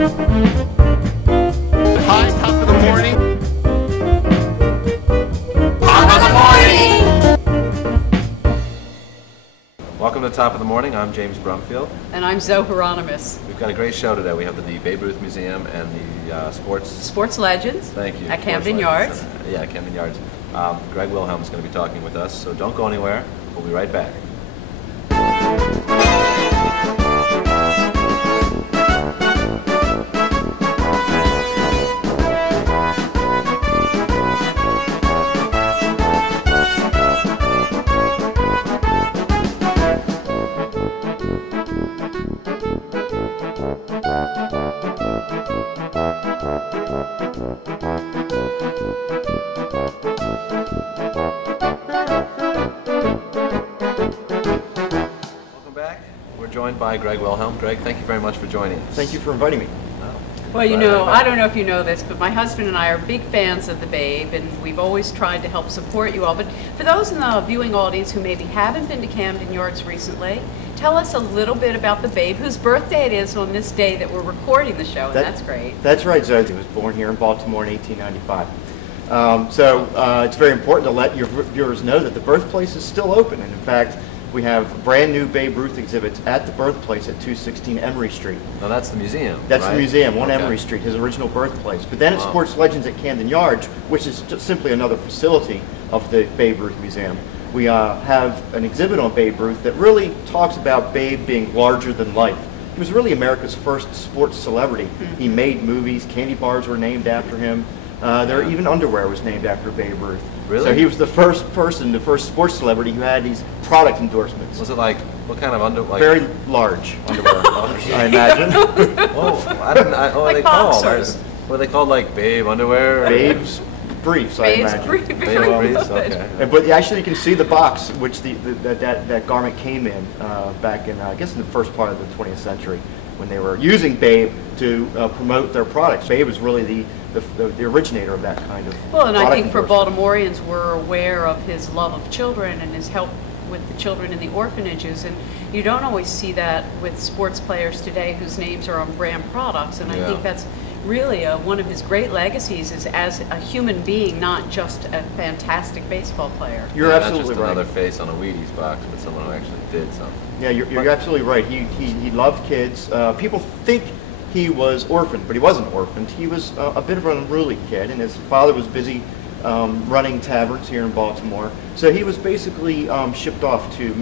Hi, top of the morning. Top of the morning! Welcome to Top of the Morning. I'm James Brumfield. And I'm Zoh Hieronimus. We've got a great show today. We have the Babe Ruth Museum and the Sports Legends. Thank you. At Camden Yards. Yeah, Camden Yards. Greg Wilhelm is going to be talking with us, so don't go anywhere. We'll be right back. By Greg Wilhelm. Greg, thank you very much for joining us. Thank you for inviting me. Well, you know, I don't know if you know this, but my husband and I are big fans of the Babe, and we've always tried to help support you all. But for those in the viewing audience who maybe haven't been to Camden Yards recently, tell us a little bit about the Babe, whose birthday it is on this day that we're recording the show, and that's great. That's right, Zoe. He was born here in Baltimore in 1895. It's very important to let your viewers know that the birthplace is still open, and in fact, we have brand new Babe Ruth exhibits at the birthplace at 216 Emory Street. Now that's the museum, That's right? the museum, Emory Street, his original birthplace. But then at Sports Legends at Camden Yards, which is just simply another facility of the Babe Ruth Museum, we have an exhibit on Babe Ruth that really talks about Babe being larger than life. He was really America's first sports celebrity. He made movies, candy bars were named after him. Even underwear was named after Babe Ruth. Really? So he was the first person, the first sports celebrity who had these product endorsements. Was it like, what kind of underwear? Very large underwear, I imagine. Like they boxers. called? What are they called, like Babe underwear? Babe's briefs, I imagine. Babe's Babe briefs, okay. But actually you can see the box which that garment came in back in, I guess in the first part of the 20th century when they were using Babe to promote their products. Babe was really the originator of that kind of Well, and I think for endorsement. Baltimoreans, we're aware of his love of children and his help with the children in the orphanages, and you don't always see that with sports players today whose names are on brand products, and I think that's really one of his great legacies is as a human being, not just a fantastic baseball player. You're absolutely not just right. another face on a Wheaties box, but someone who actually did something. Yeah, you're absolutely right. He loved kids. People think he was orphaned, but he wasn't orphaned. He was a bit of an unruly kid, and his father was busy running taverns here in Baltimore. So he was basically shipped off to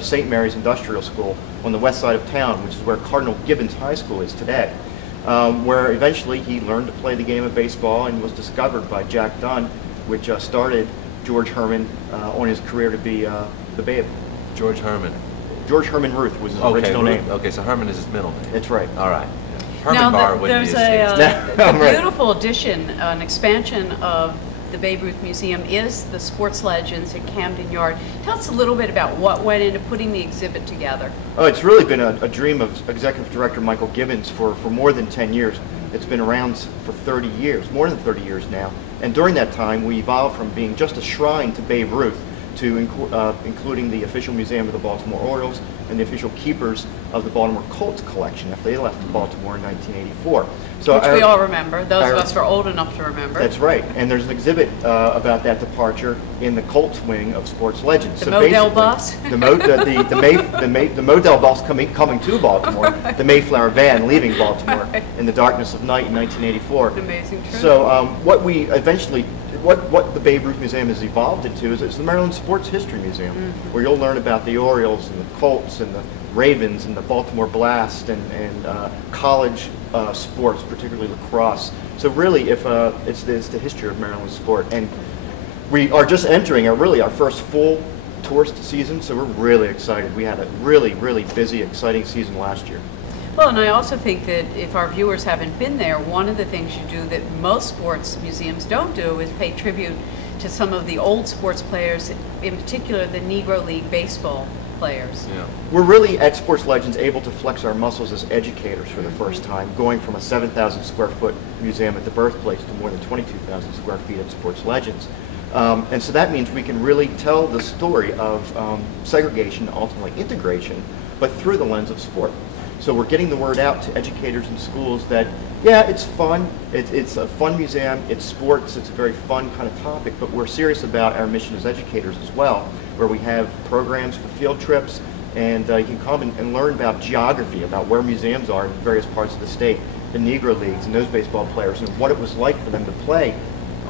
St. Mary's Industrial School on the west side of town, which is where Cardinal Gibbons High School is today, where eventually he learned to play the game of baseball and was discovered by Jack Dunn, which started George Herman on his career to be the Babe. George Herman. George Herman Ruth was his original name. Okay, so Herman is his middle name. That's right. All right. Herman Barr wouldn't be there's his a beautiful addition, an expansion of the Babe Ruth Museum is the Sports Legends at Camden Yard. Tell us a little bit about what went into putting the exhibit together. Oh, it's really been a dream of Executive Director Michael Gibbons for more than 10 years. It's been around for 30 years, more than 30 years now. And during that time, we evolved from being just a shrine to Babe Ruth to including the official museum of the Baltimore Orioles and the official keepers of the Baltimore Colts collection after they left Baltimore in 1984. So which we all remember. Those of us who are old enough to remember. That's right. And there's an exhibit about that departure in the Colts wing of Sports Legends. The Model bus? The Model bus coming to Baltimore, the Mayflower van leaving Baltimore in the darkness of night in 1984. Amazing truth. So what we eventually what the Babe Ruth Museum has evolved into is it's the Maryland Sports History Museum, where you'll learn about the Orioles and the Colts and the Ravens and the Baltimore Blast and college sports, particularly lacrosse. So really, if it's the history of Maryland sport, and we are just entering our first full tourist season, so we're really excited. We had a really, really busy, exciting season last year. Well, and I also think that if our viewers haven't been there, one of the things you do that most sports museums don't do is pay tribute to some of the old sports players, in particular the Negro League baseball players. Yeah. We're really, at Sports Legends, able to flex our muscles as educators for the first time, going from a 7,000 square foot museum at the birthplace to more than 22,000 square feet at Sports Legends. And so that means we can really tell the story of segregation, ultimately integration, but through the lens of sport. So we're getting the word out to educators and schools that, yeah, it's fun. It's a fun museum. It's sports. It's a very fun kind of topic. But we're serious about our mission as educators as well, where we have programs for field trips, and you can come and learn about geography, about where museums are in various parts of the state, the Negro leagues and those baseball players, and what it was like for them to play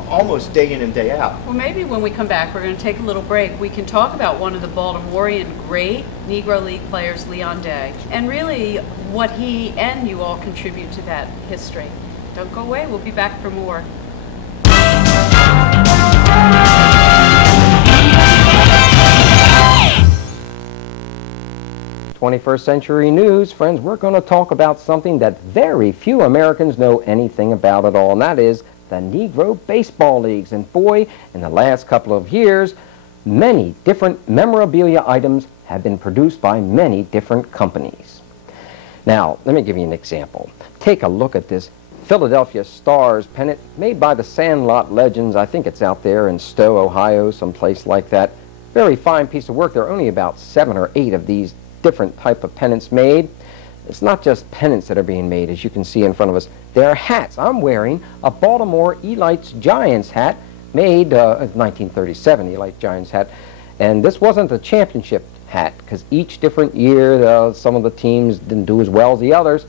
almost day in and day out. Well, maybe when we come back, we're going to take a little break. We can talk about one of the Baltimorean great Negro League players, Leon Day, and really what he and you all contribute to that history. Don't go away. We'll be back for more. 21st Century News, friends, we're going to talk about something that very few Americans know anything about at all, and that is the Negro baseball leagues. And boy, in the last couple of years, many different memorabilia items have been produced by many different companies. Now, let me give you an example. Take a look at this Philadelphia Stars pennant made by the Sandlot Legends. I think it's out there in Stowe, Ohio, someplace like that. Very fine piece of work. There are only about 7 or 8 of these different type of pennants made. It's not just pennants that are being made, as you can see in front of us. There are hats. I'm wearing a Baltimore Elite Giants hat made 1937 Elite Giants hat. And this wasn't a championship hat, because each different year some of the teams didn't do as well as the others.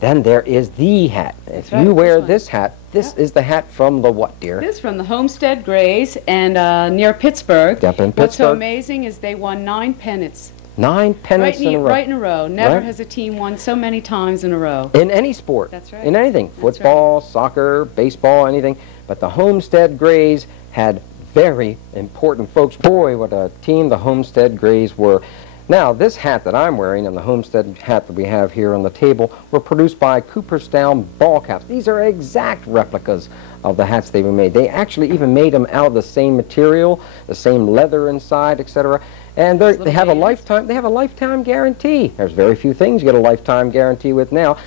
Then there is the hat. If you wear this hat, this is the hat from the what, dear? This is from the Homestead Grays and near Pittsburgh. Up in Pittsburgh. What's so amazing is they won 9 pennants. 9 pennants in a row. Right in a row. Never has a team won so many times in a row. In any sport. That's right. In anything. Football, soccer, baseball, anything. But the Homestead Grays had very important folks. Boy, what a team the Homestead Grays were. Now, this hat that I'm wearing and the Homestead hat that we have here on the table were produced by Cooperstown Ball Caps. These are exact replicas of the hats they were made. They actually even made them out of the same material, the same leather inside, etc. And they have a lifetime guarantee. There's very few things you get a lifetime guarantee with now.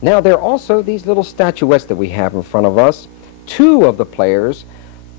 Now, there are also these little statuettes that we have in front of us. 2 of the players,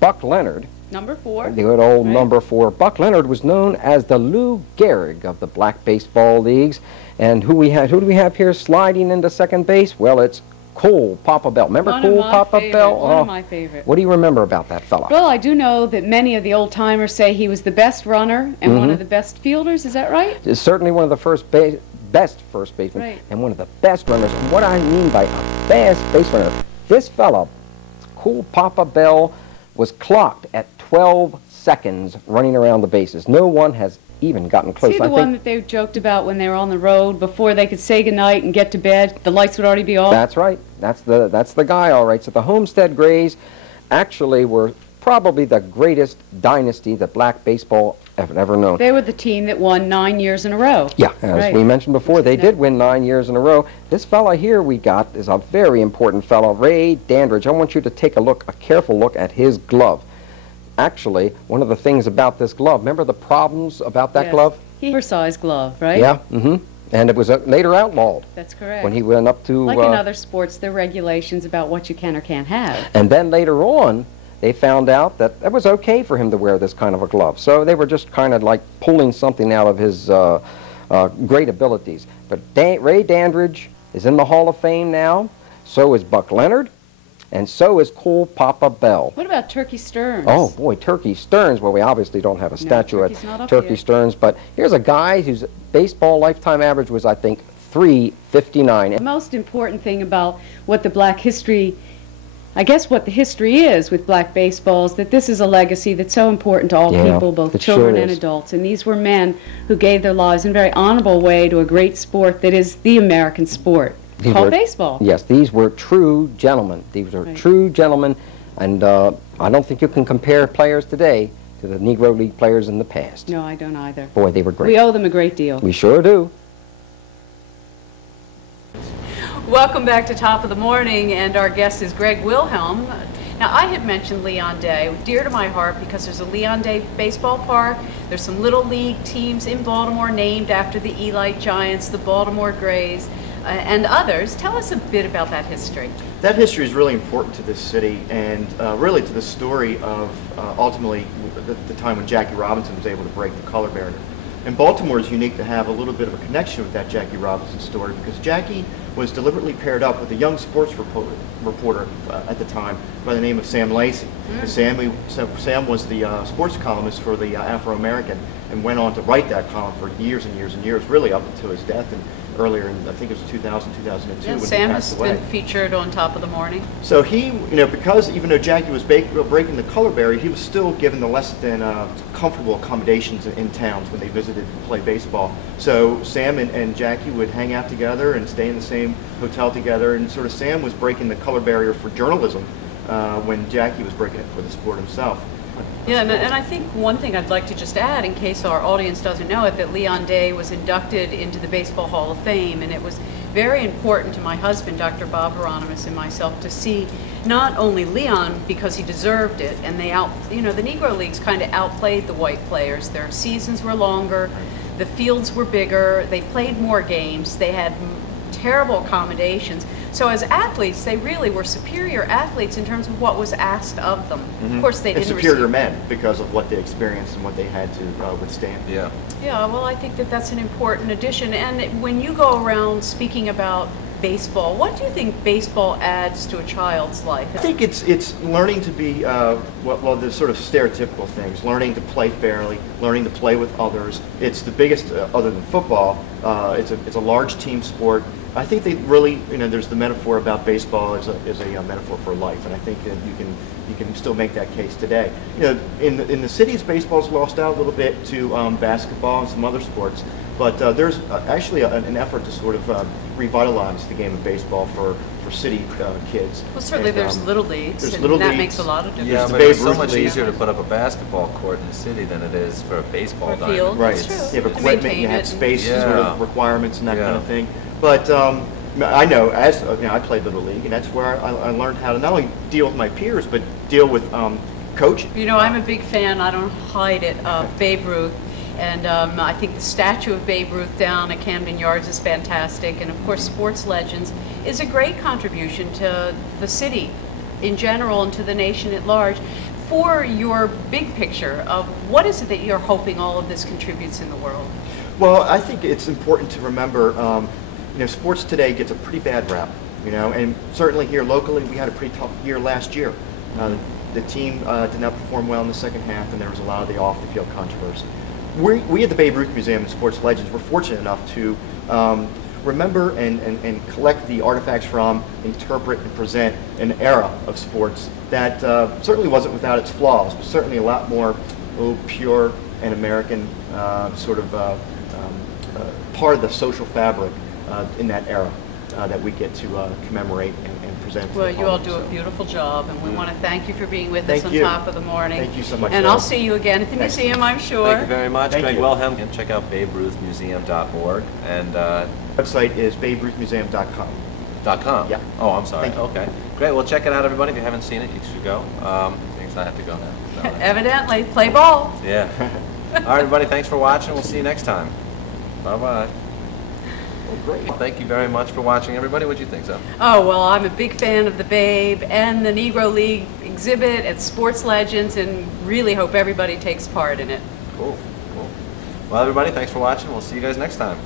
Buck Leonard, number 4. the good old number 4. Buck Leonard was known as the Lou Gehrig of the black baseball leagues. And who do we have here sliding into second base? Well, it's Cole Papa Bell. Remember Cole Papa Bell? One of my favorites. What do you remember about that fella? Well, I do know that many of the old-timers say he was the best runner and one of the best fielders. Is that right? It's certainly one of the best first basemen and one of the best runners. And what I mean by a fast base runner, this fella, Cole Papa Bell, was clocked at 12 seconds running around the bases. No one has even gotten close. See the one that they joked about when they were on the road before they could say goodnight and get to bed? The lights would already be off? That's right. That's the guy, all right. So the Homestead Grays actually were probably the greatest dynasty that black baseball have ever known. They were the team that won 9 years in a row. Yeah, as we mentioned before, they did win 9 years in a row. This fella here we got is a very important fellow, Ray Dandridge. I want you to take a careful look at his glove. Actually, one of the things about this glove, remember the problems about that glove? Oversized glove, right? Yeah, and it was later outlawed. That's correct. When he went up to... Like in other sports, there are regulations about what you can or can't have. And then later on, they found out that it was okay for him to wear this kind of a glove. So they were just kind of like pulling something out of his great abilities. But Ray Dandridge is in the Hall of Fame now. So is Buck Leonard. And so is Cole Papa Bell. What about Turkey Stearns? Oh, boy, Turkey Stearns. Well, we obviously don't have a statue at Turkey Stearns, but here's a guy whose baseball lifetime average was, I think, .359. The most important thing about what the black history, I guess what the history is with black baseball, is that this is a legacy that's so important to all people, both children and adults. And these were men who gave their lives in a very honorable way to a great sport that is the American sport. Called baseball. Yes, these were true gentlemen. These were true gentlemen, and I don't think you can compare players today to the Negro League players in the past. No, I don't either. Boy, they were great. We owe them a great deal. We sure do. Welcome back to Top of the Morning, and our guest is Greg Wilhelm. Now, I had mentioned Leon Day, dear to my heart, because there's a Leon Day baseball park. There's some little league teams in Baltimore named after the Elite Giants, the Baltimore Grays, and others. Tell us a bit about that history. That history is really important to this city and really to the story of ultimately the time when Jackie Robinson was able to break the color barrier. And Baltimore is unique to have a little bit of a connection with that Jackie Robinson story, because Jackie was deliberately paired up with a young sports reporter at the time by the name of Sam Lacey. And Sam was the sports columnist for the Afro-American and went on to write that column for years and years and years, really up until his death and earlier in, I think it was 2000, 2002 Yeah, when Sam he passed has away. been featured on Top of the Morning. So he, because even though Jackie was breaking the color barrier, he was still given the less than comfortable accommodations in towns when they visited to play baseball. So Sam and Jackie would hang out together and stay in the same hotel together, and sort of Sam was breaking the color barrier for journalism when Jackie was breaking it for the sport himself. Yeah, and I think one thing I'd like to just add, in case our audience doesn't know it, that Leon Day was inducted into the Baseball Hall of Fame, and it was very important to my husband, Dr. Bob Hieronimus, and myself to see not only Leon because he deserved it, and the Negro Leagues kind of outplayed the white players. Their seasons were longer, the fields were bigger, they played more games, they had terrible accommodations. So as athletes, they really were superior athletes in terms of what was asked of them. Mm-hmm. Of course, they and didn't superior receive... men because of what they experienced and what they had to withstand. Yeah. Yeah, well, I think that that's an important addition. And when you go around speaking about baseball, what do you think baseball adds to a child's life? I think it's learning to be, the sort of stereotypical things, learning to play fairly, learning to play with others. It's the biggest, other than football, it's a large team sport. I think they really, there's the metaphor about baseball is a metaphor for life, and I think that you can still make that case today. In the cities, baseball's lost out a little bit to basketball and some other sports, but there's actually an effort to sort of revitalize the game of baseball for city kids. Well, certainly there's little leagues, there's and little that leagues. makes a lot of difference. Yeah, the but Babe it's so Ruth much League. easier to put up a basketball court in the city than it is for a baseball For a diamond. field. Right. That's true. You have To equipment, maintain you have it. space sort Yeah. of requirements and that Yeah. kind of thing. But I know, as I played Little League, and that's where I learned how to not only deal with my peers, but deal with coaching. I'm a big fan, I don't hide it, of Babe Ruth. And I think the statue of Babe Ruth down at Camden Yards is fantastic. And of course, Sports Legends is a great contribution to the city in general and to the nation at large. For your big picture of what is it that you're hoping all of this contributes in the world? Well, I think it's important to remember, sports today gets a pretty bad rap, and certainly here locally, we had a pretty tough year last year. The team did not perform well in the second half, and there was a lot of the off-the-field controversy. We at the Babe Ruth Museum and Sports Legends were fortunate enough to remember and collect the artifacts from, interpret, and present an era of sports that certainly wasn't without its flaws, but certainly a lot more pure and American part of the social fabric in that era that we get to commemorate and present. to Well, the you all public. do a beautiful job, and we want to thank you for being with Thank us on you. Top of the Morning. Thank you so much, And Phil. I'll see you again at the Thanks. museum, I'm sure. Thank you very much, Thank Greg you. Wilhelm. And check out BabeRuthMuseum.org and Website is baberuthmuseum.com. .com. Yeah. Oh, I'm sorry. Thank you. Okay. Great. Well, check it out, everybody. If you haven't seen it, you should go. Because I have to go now. So, Evidently, play ball. yeah. All right, everybody. Thanks for watching. We'll see you next time. Bye-bye. Well, great. Thank you very much for watching, everybody. What do you think, Zoh? Oh, well, I'm a big fan of the Babe and the Negro League exhibit at Sports Legends, and really hope everybody takes part in it. Cool. Well, everybody, thanks for watching. We'll see you guys next time.